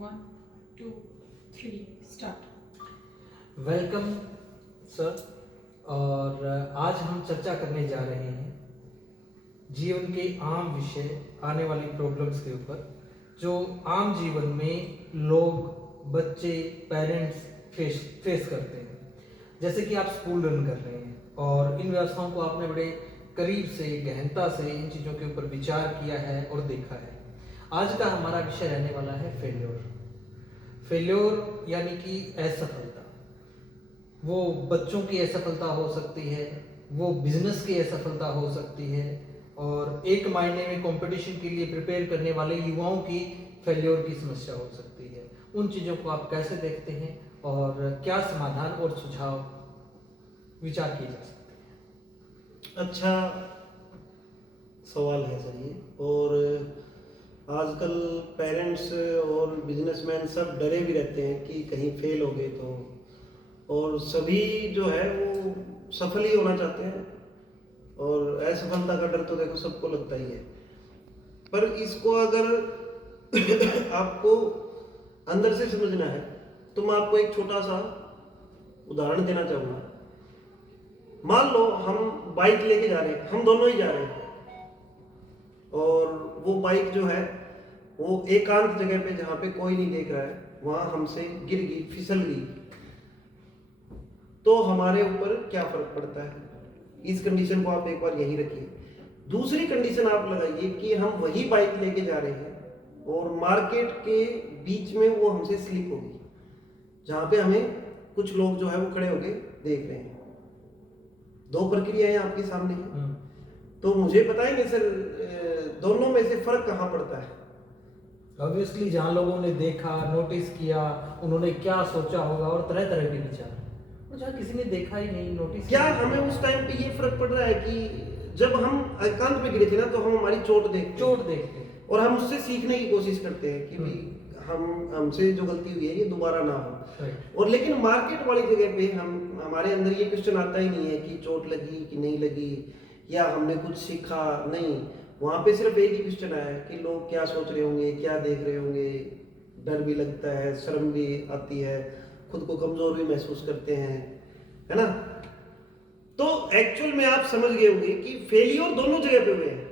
1, 2, 3, start. Welcome sir. और आज हम चर्चा करने जा रहे हैं जीवन के आम विषय, आने वाली प्रॉब्लम्स के ऊपर जो आम जीवन में लोग, बच्चे, पेरेंट्स फेस करते हैं। जैसे कि आप स्कूल रन कर रहे हैं और इन व्यवस्थाओं को आपने बड़े करीब से, गहनता से इन चीज़ों के ऊपर विचार किया है और देखा है। आज का हमारा विषय रहने वाला है फेल्योर यानी कि असफलता। वो बच्चों की असफलता हो सकती है, वो बिजनेस की असफलता हो सकती है, और एक मायने में कंपटीशन के लिए प्रिपेयर करने वाले युवाओं की फेल्योर की समस्या हो सकती है। उन चीज़ों को आप कैसे देखते हैं और क्या समाधान और सुझाव विचार किए जा सकते हैं? अच्छा सवाल है सर ये। और आजकल पेरेंट्स और बिजनेसमैन सब डरे भी रहते हैं कि कहीं फेल हो गए तो, और सभी जो है वो सफल ही होना चाहते हैं, और असफलता का डर तो देखो सबको लगता ही है। पर इसको अगर आपको अंदर से समझना है तो मैं आपको एक छोटा सा उदाहरण देना चाहूँगा। मान लो हम बाइक लेके जा रहे हैं, हम दोनों ही जा रहे हैं, और वो बाइक जो है वो एकांत जगह पे जहाँ पे कोई नहीं देख रहा है वहाँ हमसे गिर गई, फिसल गई, तो हमारे ऊपर क्या फर्क पड़ता है? इस कंडीशन को आप एक बार यही रखिए। दूसरी कंडीशन आप लगाइए कि हम वही बाइक लेके जा रहे हैं और मार्केट के बीच में वो हमसे स्लिप हो गई, जहाँ पे हमें कुछ लोग जो है वो खड़े होके देख रहे हैं। दो प्रक्रियाएं आपके सामने हैं, तो मुझे बताएंगे सर दोनों में से फर्क कहाँ पड़ता है? ऑब्वियसली जहाँ लोगों ने देखा, नोटिस किया, उन्होंने क्या सोचा होगा और तरह तरह के विचार, और जहाँ किसी ने देखा ही नहीं, नोटिस क्या हमें उस टाइम पे ये फर्क पड़ रहा है कि जब हम एकांत में गिरे थे ना तो हम हमारी चोट देखते हैं और हम उससे सीखने की कोशिश करते हैं कि भाई हमसे जो गलती हुई है ये दोबारा ना हो। और लेकिन मार्केट वाली जगह पे हमारे अंदर ये क्वेश्चन आता ही नहीं है कि चोट लगी कि नहीं लगी या हमने कुछ सीखा, नहीं। वहाँ पे सिर्फ एक ही क्वेश्चन आया कि लोग क्या सोच रहे होंगे, क्या देख रहे होंगे। डर भी लगता है, शर्म भी आती है, खुद को कमजोर भी महसूस करते हैं, है ना। तो एक्चुअल में आप समझ गए होंगे कि फेलियर दोनों जगह पे हुए हैं,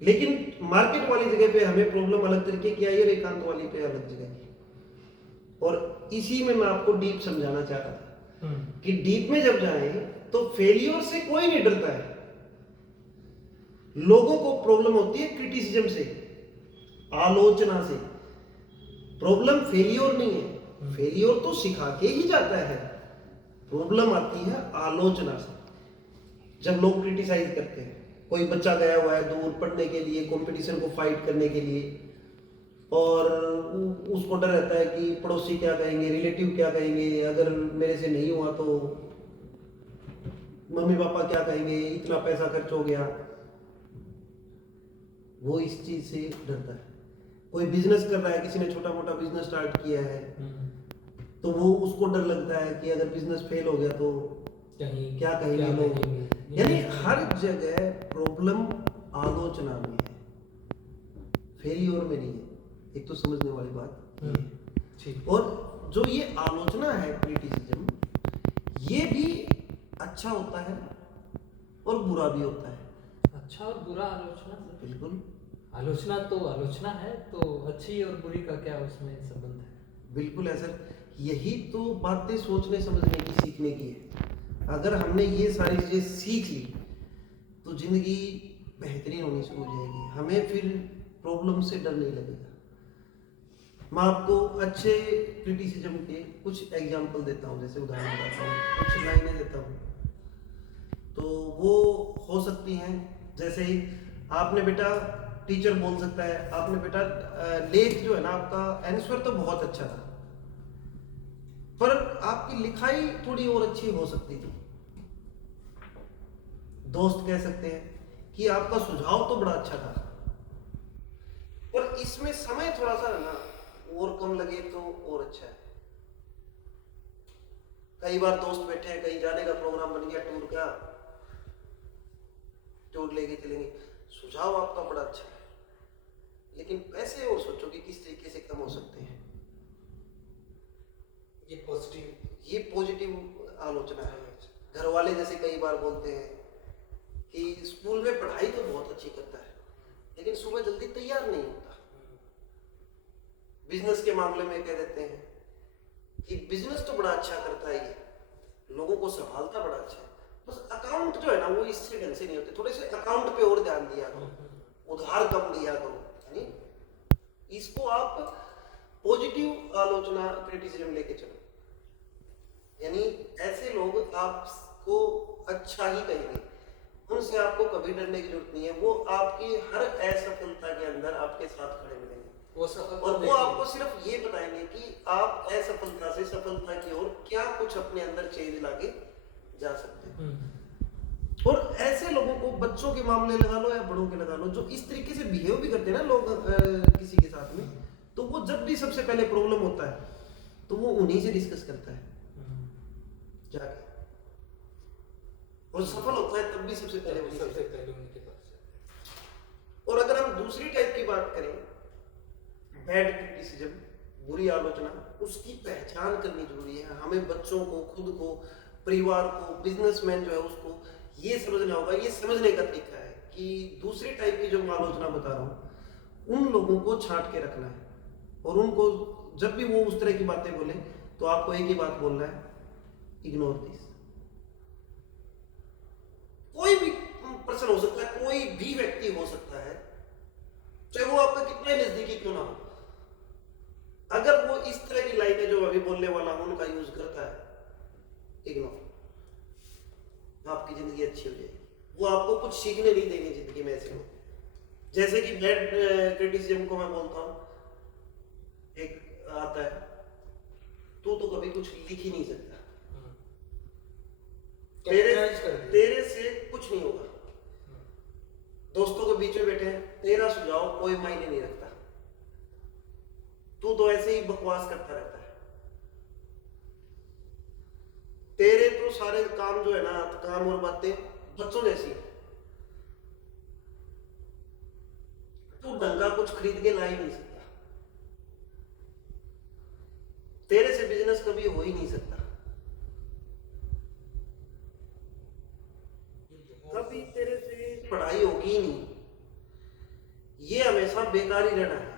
लेकिन मार्केट वाली जगह पे हमें प्रॉब्लम अलग तरीके की आई और एकांत वाली पे अलग जगह की। और इसी में मैं आपको डीप समझाना चाहता था कि डीप में जब जाएं तो फेलियर से कोई नहीं डरता है। लोगों को प्रॉब्लम होती है क्रिटिसिज्म से, आलोचना से। प्रॉब्लम फेलियर नहीं है, फेलियर तो सिखा के ही जाता है। प्रॉब्लम आती है आलोचना से, जब लोग क्रिटिसाइज करते हैं। कोई बच्चा गया हुआ है दूर पढ़ने के लिए, कंपटीशन को फाइट करने के लिए, और उसको डर रहता है कि पड़ोसी क्या कहेंगे, रिलेटिव क्या कहेंगे, अगर मेरे से नहीं हुआ तो मम्मी पापा क्या कहेंगे, इतना पैसा खर्च हो गया। वो इस चीज से डरता है। कोई बिजनेस कर रहा है, किसी ने छोटा मोटा बिजनेस स्टार्ट किया है, तो वो उसको डर लगता है कि अगर बिजनेस फेल हो गया तो क्या कहेंगे लोग। यानी हर जगह प्रॉब्लम आलोचना में है, फेलियर में नहीं है। एक तो समझने वाली बात। और जो ये आलोचना है, क्रिटिसिज्म, ये भी अच्छा होता है और बुरा भी होता है। अच्छा और बुरा आलोचना? बिल्कुल। आलोचना तो आलोचना है, तो अच्छी और बुरी का क्या उसमें संबंध है? बिल्कुल है सर, यही तो बातें सोचने समझने की, सीखने की है। अगर हमने ये सारी चीजें सीख ली तो जिंदगी बेहतरीन होनी शुरू हो जाएगी, हमें फिर प्रॉब्लम से डर नहीं लगेगा। मैं आपको अच्छे क्रिटिसिज्म के कुछ एग्जाम्पल देता हूँ, जैसे उदाहरण देता हूँ, कुछ लाइनें देता हूँ। तो वो हो सकती हैं, जैसे ही आपने बेटा, टीचर बोल सकता है, आपने बेटा लेख जो है ना आपका आंसर तो बहुत अच्छा था, पर आपकी लिखाई थोड़ी और अच्छी हो सकती थी। दोस्त कह सकते हैं कि आपका सुझाव तो बड़ा अच्छा था, पर इसमें समय थोड़ा सा ना और कम लगे तो और अच्छा है। कई बार दोस्त बैठे हैं, कहीं जाने का प्रोग्राम बन गया, टूर का, टूर लेके चलेंगे, सुझाव आपका बड़ा अच्छा है, लेकिन पैसे और सोचो कि किस तरीके से कम हो सकते हैं। ये ये पॉजिटिव आलोचना है। घर वाले जैसे कई बार बोलते हैं कि स्कूल में पढ़ाई तो बहुत अच्छी करता है लेकिन सुबह जल्दी तैयार नहीं होता। बिजनेस के मामले में कह देते हैं कि बिजनेस तो बड़ा अच्छा करता है, ये लोगों को संभालता बड़ा अच्छा है, बस अकाउंट जो है ना वो इससे ढंग से नहीं होते, थोड़े से अकाउंट पे और ध्यान दिया करो, उधार कम दिया करो। यानी इसको आप पॉजिटिव आलोचना क्रिटिसिज्म लेके चलो। यानी ऐसे लोग आपको अच्छा ही कहेंगे, उनसे आपको कभी डरने की जरूरत नहीं है। वो आपकी हर असफलता के अंदर आपके साथ खड़े मिलेंगे और वो आपको सिर्फ ये बताएंगे कि आप असफलता से सफलता की ओर क्या कुछ अपने अंदर चेंज लाके जा सकते हैं। और ऐसे लोगों को बच्चों के मामले लगा लो या बड़ों के लगा लो, जो इस तरीके से बिहेव भी करते हैं ना लोग किसी के साथ में, तो वो जब भी सबसे पहले प्रॉब्लम होता है तो वो उन्हीं से डिस्कस करता है जाके, और सफल होता है तब भी सबसे पहले उन्हीं से। और अगर हम दूसरी टाइप की बात करें, बैड क्रिटिसिज्म, बुरी आलोचना, उसकी पहचान करनी जरूरी है। हमें बच्चों को, खुद को, परिवार को, बिजनेसमैन जो है उसको ये समझना होगा। ये समझने का तरीका है कि दूसरी टाइप की जो मैं आलोचना बता रहा हूँ उन लोगों को छांट के रखना है और उनको जब भी वो उस तरह की बातें बोले तो आपको एक ही बात बोलना है, इग्नोर दिस। कोई भी पर्सन हो सकता है, कोई भी व्यक्ति हो सकता है, चाहे वो आपका कितना नजदीकी क्यों ना हो, अगर वो इस तरह की लाइनें जो अभी बोलने वाला हूं उनका यूज करता है, इग्नोर। आपकी जिंदगी अच्छी हो जाएगी। वो आपको कुछ सीखने नहीं देंगे जिंदगी में ऐसे लोग। जैसे कि बैड क्रिटिसिज्म को मैं बोलता हूं, एक आता है, तू तो कभी कुछ लिख ही नहीं सकता, तेरे से कुछ नहीं होगा। दोस्तों के बीच में बैठे हैं, तेरा सुझाव कोई मायने नहीं रखता, तू तो ऐसे ही बकवास करता रहता है, तेरे तो सारे काम जो है ना, काम और बातें बच्चों जैसी, तू ढंगा कुछ खरीद के ला ही नहीं सकता, तेरे से बिजनेस कभी हो ही नहीं सकता, कभी तेरे से पढ़ाई होगी ही नहीं, ये हमेशा बेकार ही रहना है,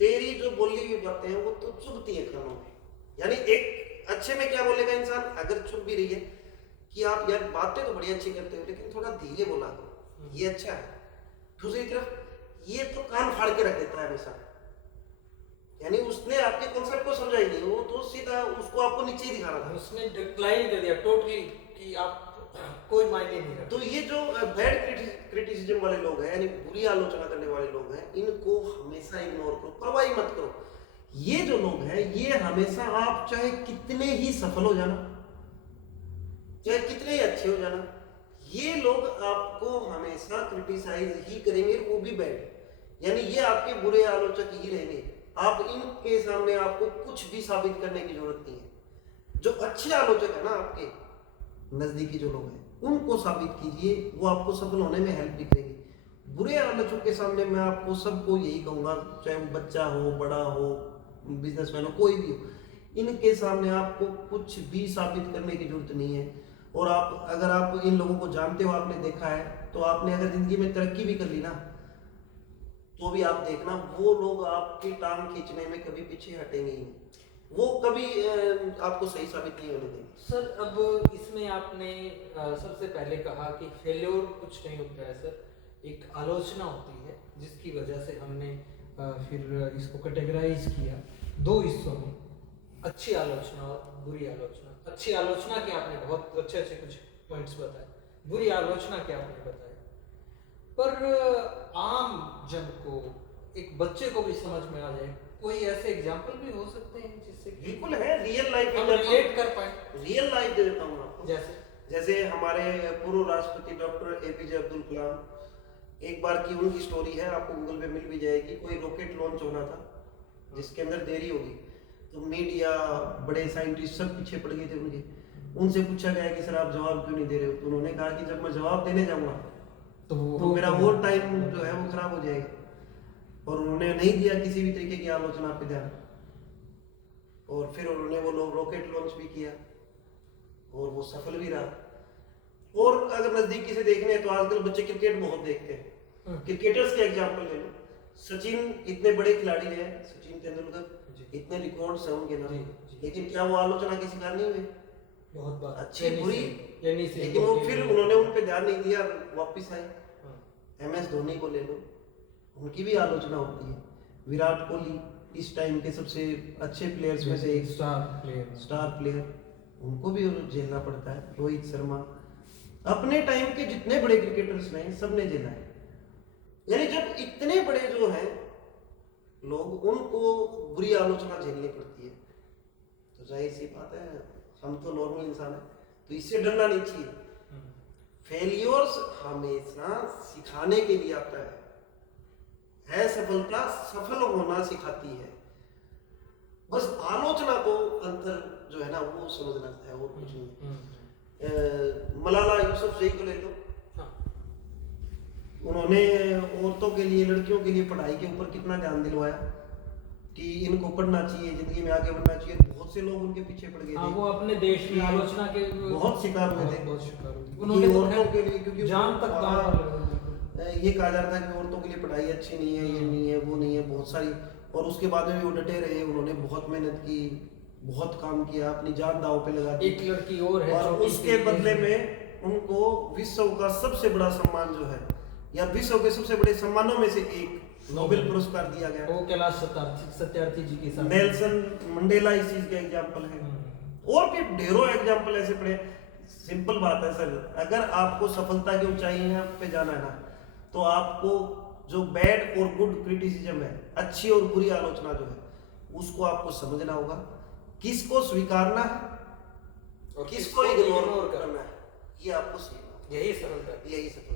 तेरी जो बोली हुई बातें हैं वो तो चुभती है कानों में। यानी एक अच्छे में क्या बोलेगा इंसान, अगर चुप भी रही है कि आप यार बातें तो बड़ी अच्छी करते हो लेकिन थोड़ा धीरे बोला करो, ये अच्छा है। दूसरी तरफ ये तो कान फाड़ के रख देता है हमेशा, यानी उसने आपके कॉन्सेप्ट को समझा ही नहीं, वो तो सीधा उसको आपको नीचे ही दिखा रहा था, उसने डिक्लाइन कर दिया टोटली कि आप कोई मायने नहीं रखते। तो ये जो बैड क्रिटिसिज्म वाले लोग हैं, यानी बुरी आलोचना करने वाले लोग हैं, इनको हमेशा इग्नोर करो, परवाह ही मत करो। ये जो लोग हैं ये हमेशा, आप चाहे कितने ही सफल हो जाना, चाहे कितने ही अच्छे हो जाना, ये लोग आपको हमेशा क्रिटिसाइज ही करेंगे, वो भी बैड, यानी ये आपके बुरे आलोचक ही रहेंगे। आप इनके सामने आपको कुछ भी साबित करने की जरूरत नहीं है। जो अच्छे आलोचक है ना, आपके नजदीकी जो लोग हैं, उनको साबित कीजिए, वो आपको सफल होने में हेल्प भी करेंगे। बुरे आलोचक के सामने मैं आपको सबको यही कहूंगा, चाहे वो बच्चा हो, बड़ा हो, बिजनेसमैन हो, कोई भी हो, इनके सामने आपको कुछ भी साबित करने की जरूरत नहीं है। और आप अगर आप इन लोगों को जानते हो, आपने देखा है, तो आपने अगर जिंदगी में तरक्की भी कर ली ना, तो भी आप देखना वो लोग आपकी टांग खींचने में कभी पीछे हटेंगे ही नहीं, वो कभी आपको सही साबित नहीं होने देंगे। सर, अब इसमें आपने सबसे पहले कहा कि फेल्योर कुछ नहीं होता है सर, एक आलोचना होती है, जिसकी वजह से हमने फिर इसको कैटेगराइज किया दो हिस्सों में, अच्छी आलोचना और बुरी आलोचना। अच्छी आलोचना के आपने बहुत अच्छे कुछ पॉइंट्स बताए, बुरी आलोचना के आपने बताया, पर आम जन को, एक बच्चे को भी समझ में आ जाए, कोई ऐसे एग्जाम्पल भी हो सकते हैं जिससे बिल्कुल है, रियल लाइफ हम रिलेट कर पाए। रियल लाइफ दे देता हूँ आपको। जैसे हमारे पूर्व राष्ट्रपति डॉक्टर एपीजे अब्दुल कलाम, एक बार की उनकी स्टोरी है, आपको गूगल पे मिल भी जाएगी। कोई रॉकेट लॉन्च होना था जिसके अंदर देरी होगी, तो मीडिया, बड़े साइंटिस्ट सब पीछे पड़ गए थे उनके। उनसे पूछा गया कि सर आप जवाब क्यों नहीं दे रहे हो, तो उन्होंने कहा कि जब मैं जवाब देने जाऊंगा तो मेरा वो टाइम जो है वो खराब हो जाएगा। और उन्होंने नहीं दिया किसी भी तरीके की आलोचना पे ध्यान, और फिर उन्होंने वो रॉकेट लॉन्च भी किया और वो सफल भी रहा। और अगर नजदीकी से देखने हैं तो आजकल बच्चे क्रिकेट बहुत देखते हैं। क्रिकेटर्स के एग्जांपल ले लो, सचिन इतने बड़े खिलाड़ी रहे, सचिन तेंदुलकर इतने रिकॉर्ड्स हैं उनके नाम, लेकिन क्या वो आलोचना के शिकार नहीं हुए? बहुत बार अच्छी बुरी, लेकिन लेकिन वो फिर उन्होंने उन पे ध्यान नहीं दिया, वापस आए। MS धोनी को ले लो, उनकी भी आलोचना होती है। विराट कोहली इस टाइम के सबसे अच्छे प्लेयर्स में से एक स्टार प्लेयर, उनको भी झेलना पड़ता है। रोहित शर्मा, अपने टाइम के जितने बड़े क्रिकेटर्स रहे सबने झेला है। यानी जब इतने बड़े जो हैं लोग, उनको बुरी आलोचना झेलनी पड़ती है, तो जाहिर सी बात है हम तो नॉर्मल इंसान है, तो इससे डरना नहीं चाहिए। फेलियर्स हमेशा सिखाने के लिए आता है सफलता सफल होना सिखाती है। बस आलोचना को अंतर जो है ना वो समझना है, और कुछ नहीं। मलाला यूसुफजई को ले लो, उन्होंने औरतों के लिए, लड़कियों के लिए पढ़ाई के ऊपर कितना ध्यान दिलवाया कि इनको पढ़ना चाहिए, जिंदगी में आगे बढ़ना चाहिए। बहुत से लोग उनके पीछे पड़ गए थे। वो अपने देश की आलोचना के बहुत शिकार हुए थे। उन्होंने औरतों के लिए, क्योंकि जान तक ये कहा जाता है कि औरतों के लिए पढ़ाई अच्छी नहीं है, ये नहीं है, वो नहीं है, बहुत सारी। और उसके बाद में भी वो डटे रहे, उन्होंने बहुत मेहनत की, बहुत काम किया, अपनी जान दांव पे लगा दी। एक लड़की और है, और उसके बदले में उनको विश्व का सबसे बड़ा सम्मान जो है, या विश्व के सबसे बड़े सम्मानों में से एक नोबेल पुरस्कार दिया गया। वो कैलाश सत्यार्थी जी के साथ नेल्सन मंडेला इस चीज के एग्जाम्पल है। और भी ढेरों एग्जाम्पल ऐसे पड़े। सिंपल बात है सर, अगर आपको सफलता की ऊंचाई पे जाना है ना, तो आपको जो बैड और गुड क्रिटिसिज्म है, अच्छी और बुरी आलोचना जो है, उसको आपको समझना होगा, किसको स्वीकारना है और किसको इग्नोर करना है। ये आपको सीखना, यही सरलता, यही सफलता।